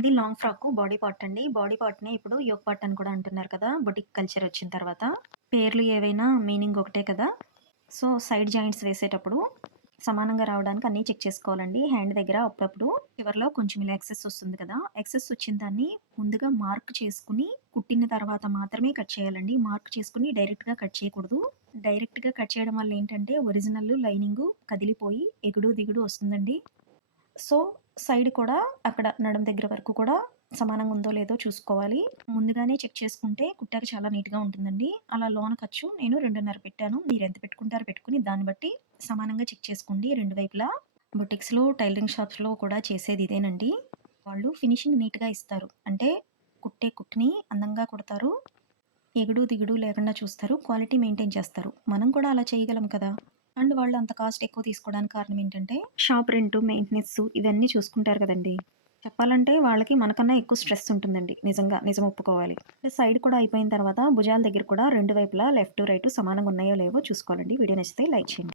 ఇది long frock body part అండి. Body పార్ట్‌నే ఇప్పుడు యోక్ పార్ట్ అని కూడా అంటున్నారు కదా! బొటిక్ కల్చర్ వచ్చిన తర్వాత. పేర్లు ఏవైనా మీనింగ్ ఒకటే కదా! సో, సైడ్ జాయింట్స్ వేసేటప్పుడు సమానంగా రావడానికి అన్నీ చెక్ చేసుకోవాలండి. హ్యాండ్ దగ్గర అప్పుడప్పుడు చివర్లో కొంచెం ఇలా ఎక్సెస్ వస్తుంది కదా! ఎక్సెస్ వచ్చిన దాన్ని ముందుగా మార్క్ చేసుకొని, కుట్టిన తర్వాత మాత్రమే కట్ చేయాలండి. మార్క్ చేసుకొని డైరెక్ట్‌గా కట్ చేయకూడదు. డైరెక్ట్‌గా కట్ చేయడం వల్ల ఏంటంటే ఒరిజినల్ లైనింగు కదిలిపోయి ఎగుడు, దిగుడు వస్తుందండి. సో, సైడ్ కూడా అక్కడ నడుము దగ్గర వరకు కూడా సమానంగా ఉందో లేదో చూసుకోవాలి. ముందుగానే చెక్ చేసుకుంటే కుట్టాక చాలా నీట్‌గా ఉంటుందండి. అలా లోన ఖర్చు నేను 2.5 పెట్టాను. మీరెంత పెట్టుకుంటారో పెట్టుకొని దాన్ని బట్టి సమానంగా చెక్ చేసుకోండి రెండు వైపులా. బొటిక్స్‌లో, టైలరింగ్ షాప్స్‌లో కూడా చేసేది ఇదేనండి. వాళ్ళు ఫినిషింగ్ నీట్‌గా ఇస్తారు. అంటే కుట్టే కుట్టుని అందంగా కుడతారు. ఎగుడు, దిగుడు లేకుండా చూస్తారు. క్వాలిటీ మెయింటైన్ చేస్తారు. మనం కూడా అలా చేయగలం కదా! అండ్ వాళ్ళు అంత కాస్ట్ ఎక్కువ తీసుకోవడానికి కారణం ఏంటంటే, షాప్ రెంటు, మెయింటెనెన్సు ఇవన్నీ చూసుకుంటారు కదండీ! చెప్పాలంటే వాళ్ళకి మనకన్నా ఎక్కువ స్ట్రెస్ ఉంటుందండి. నిజంగా. నిజం ఒప్పుకోవాలి. సైడ్ కూడా అయిపోయిన తర్వాత భుజాల దగ్గర కూడా రెండు వైపులా లెఫ్ట్, రైట్ సమానంగా ఉన్నాయో లేవో చూసుకోవాలండి. వీడియో నచ్చితే లైక్ చేయండి.